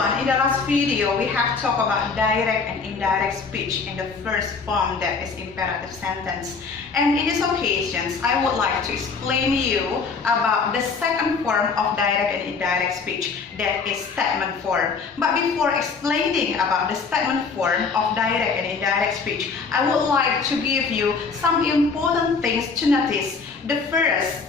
everyone, in the last video we have talked about direct and indirect speech in the first form, that is imperative sentence. And in these occasions, I would like to explain you about the second form of direct and indirect speech, that is statement form. But before explaining about the statement form of direct and indirect speech, I would like to give you some important things to notice. The first,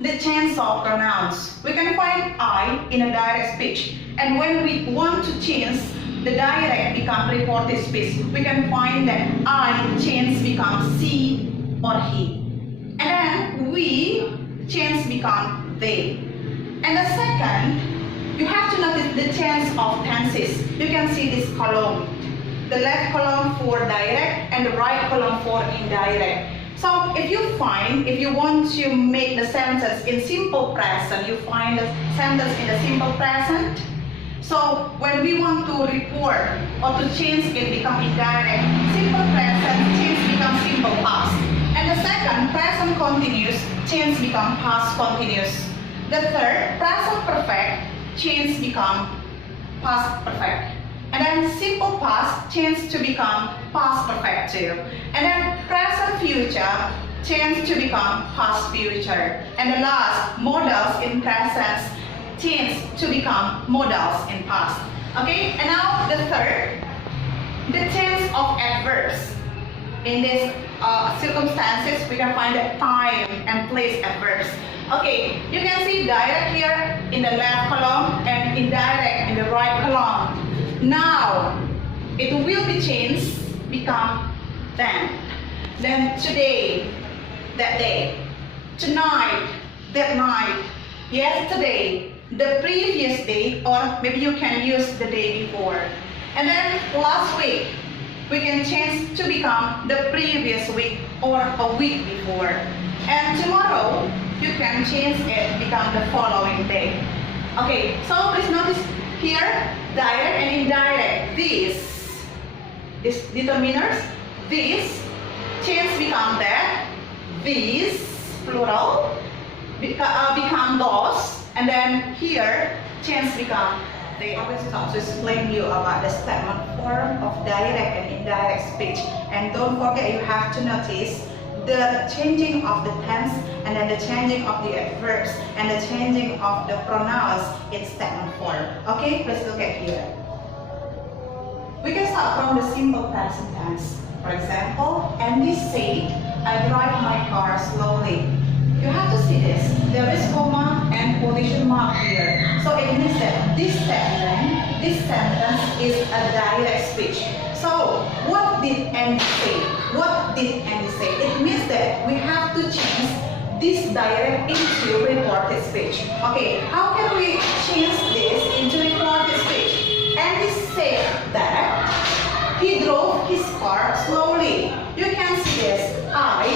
the change of pronouns. We can find I in a direct speech, and when we want to change the direct become reported speech, we can find that I change become she or he, and then we change become they. And the second, you have to notice the change of tenses. You can see this column, the left column for direct and the right column for indirect. So if you want to make the sentence in simple present, you find the sentence in the simple present. So when we want to report or to change it become indirect, simple present change become simple past. And the second, present continuous change become past continuous. The third, present perfect change become past perfect. And then simple past change to become past perfect too. And then present future change to become past future. And the last, modals in present change to become modals in past. Okay, and now the third, the change of adverbs. In these circumstances, we can find the time and place adverbs. Okay, you can see direct here in the left column and indirect in the right column. Now, it will be changed, become then today, that day, tonight, that night, yesterday, the previous day, or maybe you can use the day before. And then last week, we can change to become the previous week or a week before. And tomorrow, you can change it, become the following day. Okay, so please notice here, direct and indirect. These determiners, these change become that, these plural become those, and then here change become they. I will start to explain you about the statement form of direct and indirect speech. And don't forget, you have to notice the changing of the tense, and then the changing of the adverbs, and the changing of the pronouns in statement form. Okay, let's look at here. We can start from the simple present tense. For example, Andy said, I drive my car slowly. You have to see this. There is comma and quotation mark here. So it means that this sentence is a direct speech. So what did Andy say? What did Andy say? It means that we have to change this direct into reported speech. Okay, how can we change this into reported speech? Andy said that he drove his car slowly. You can see this. I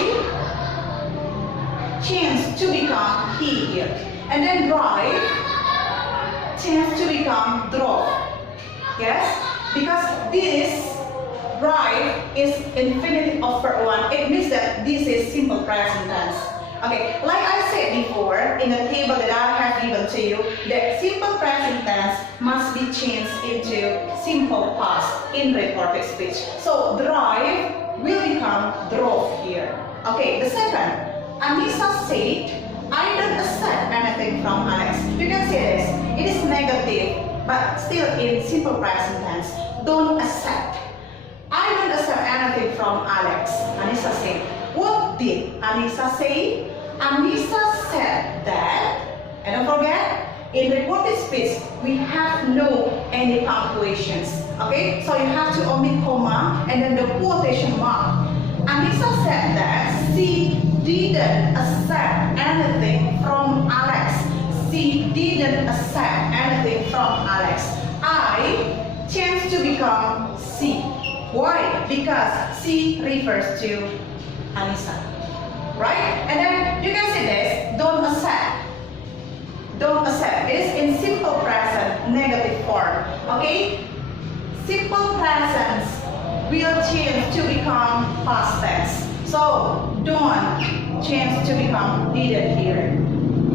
changed to become he here. And then drive changed to become drove. Yes? Because this drive is infinitive of verb 1. It means that this is simple present tense. Okay, like I said before in the table that I have given to you, that simple present tense must be changed into simple past in reported speech. So drive will become drove here. Okay, the second, Anissa said, I don't accept anything from Alex. You can see this. It is negative, but still in simple present tense. Don't accept. I don't accept anything from Alex. Anissa said. What did Anissa say? Anissa said that, and don't forget, in reported speech, we have no any punctuations. Okay, so you have to omit comma and then the quotation mark. Anissa said that she didn't accept anything from Alex. She didn't accept anything from Alex. I changed to become she. Why? Because she refers to Anissa. Right? And then you can see this, don't accept. Don't accept. It is in simple present, negative form. Okay? Simple present will change to become past tense. So don't change to become didn't here.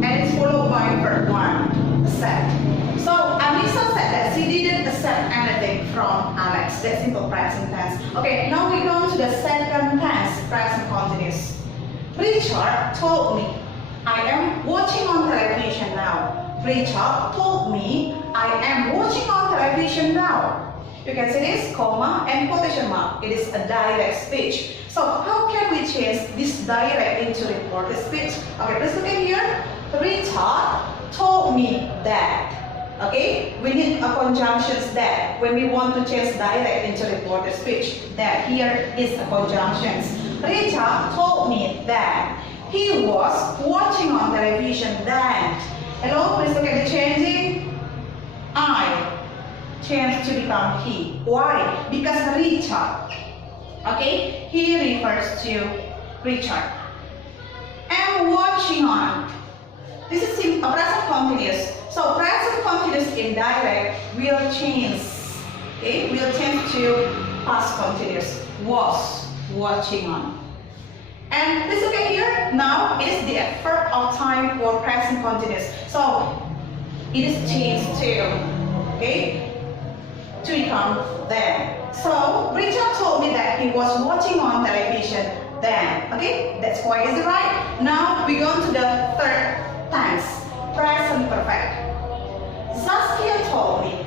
And it's followed by verb 1, accept. So Anissa said that she tense, that's simple present tense. Okay, now we go to the second tense, present continuous. Richard told me, I am watching on television now. Richard told me, I am watching on television now. You can see this, comma and quotation mark. It is a direct speech. So how can we change this direct into reported speech? Okay, please look at here. Richard told me that. Okay, we need a conjunction that. When we want to change direct into reported speech, that here is a conjunction. Richard told me that he was watching on television then. Hello, please look at the changing. I changed to become he. Why? Because Richard. Okay, he refers to Richard. And watching on. This is a present continuous. So present continuous indirect will change. Okay, will change to past continuous. Was watching on. And please look at here. Now it is the verb of time for present continuous. So it is changed to, okay, to become then. So Richard told me that he was watching on television then. Okay, that's why is it right. Now we go to the third tense, present perfect. Saskia told me,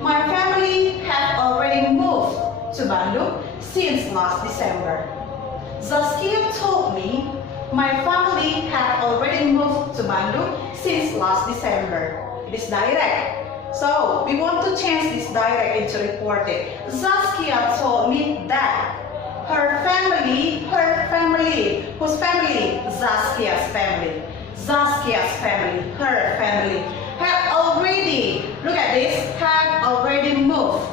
my family had already moved to Bandung since last December. Saskia told me, my family had already moved to Bandung since last December. It is direct. So we want to change this direct into reported. Saskia told me that her family, whose family? Saskia's family. Saskia's family, her family, had already, look at this, have already moved.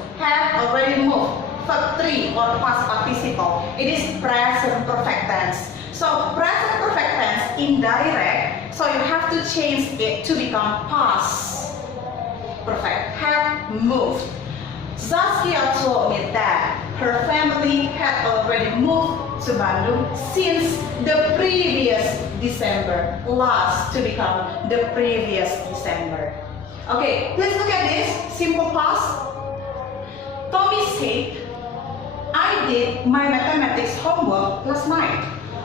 Verb 3 or past participle. It is present perfect tense. So present perfect tense indirect, so you have to change it to become past perfect. Have moved. Saskia told me that her family had already moved to Bandung since the previous December. Last to become the previous December. Okay, let's look at this. Simple past. Tommy said, I did my mathematics homework last night.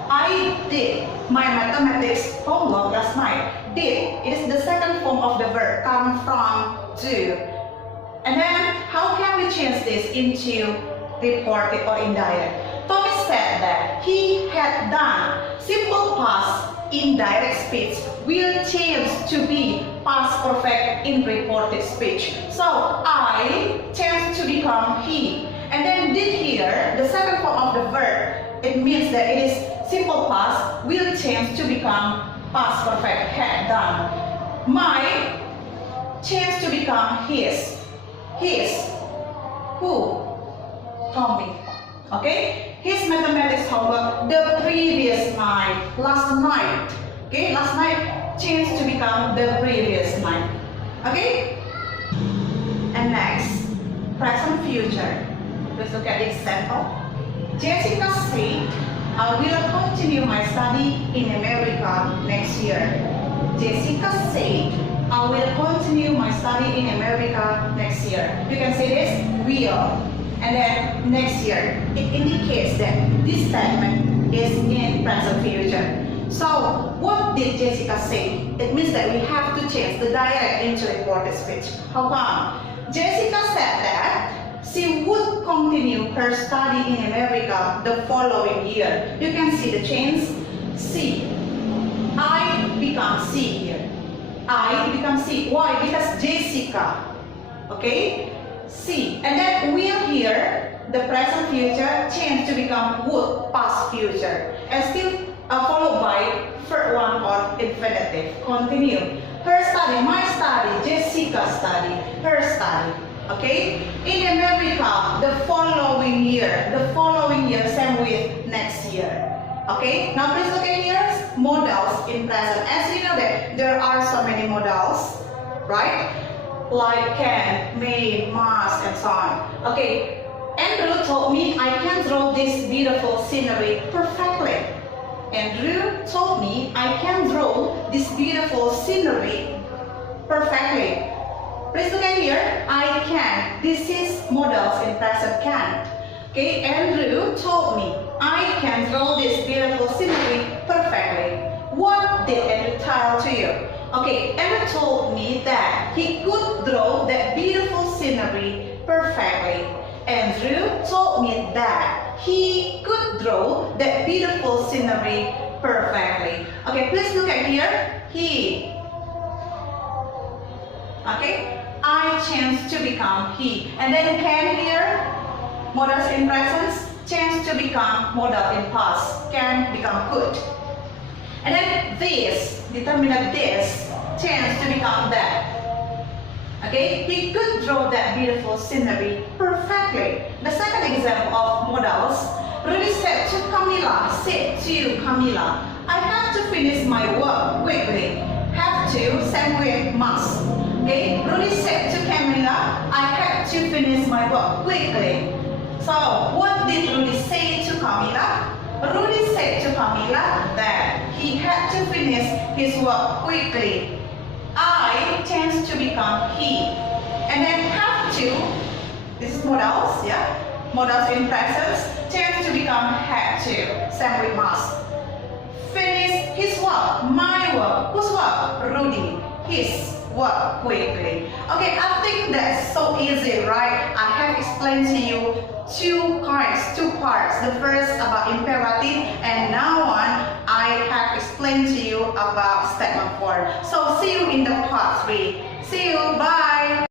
I did my mathematics homework last night. Did, it is the second form of the verb, come from, do. And then, how can we change this into reported or indirect? Tommy said that he had done. Simple past indirect speech will change to be past perfect in reported speech. So, I changed to become he. And then did here, the second form of the verb, it means that it is simple past will change to become past perfect, had done. My changed to become his. His. Who? Tommy. Okay? His mathematics homework the previous night. Last night. Okay? Last night changed to become the previous night. Okay? And next, present future. Let's look at the example. Jessica said, I will continue my study in America next year. Jessica said, I will continue my study in America next year. You can say this, will. And then next year. It indicates that this statement is in present future. So, what did Jessica say? It means that we have to change the direct into reported speech. How come? Jessica said that she would continue her study in America the following year. You can see the change. C. I become C here. I become C. Why? Because Jessica. Okay? C. And then will here, the present future, change to become would, past future. And still followed by third one or infinitive. Continue. Her study, my study, Jessica's study, her study. Okay? In America, the following year, same with next year. Okay? Now please look at here, modals in present. As we know that there are so many modals, right? Like can, may, must, and so on. Okay? Andrew told me I can draw this beautiful scenery perfectly. Andrew told me I can draw this beautiful scenery perfectly. please look at here. I can. This is modals in present can. Okay, Andrew told me I can draw this beautiful scenery perfectly. What did Andrew tell to you? Okay, Andrew told me that he could draw that beautiful scenery perfectly. Andrew told me that he could draw that beautiful scenery perfectly. Okay, please look at here. He. Okay, I changed to become he. And then can here, modals in present, change to become modal in past. Can become could. And then this, determinant this, change to become that. Okay, he could draw that beautiful scenery perfectly. The second example of modals, Rudy said to Camila, I have to finish my work quickly. Have to, same with must. Okay, Rudy said to Camila, I have to finish my work quickly. So, what did Rudy say to Camila? Rudy said to Camila that he had to finish his work quickly. I tends to become he. And then have to, this is modals, yeah? Modals in present tends to become had to, same with must. Finish his work, my work, whose work? Rudy, his work quickly. Okay, I think that's so easy, right? I have explained to you two parts. The first about imperative, and now on I have explained to you about statement form. So see you in the part 3. See you, bye.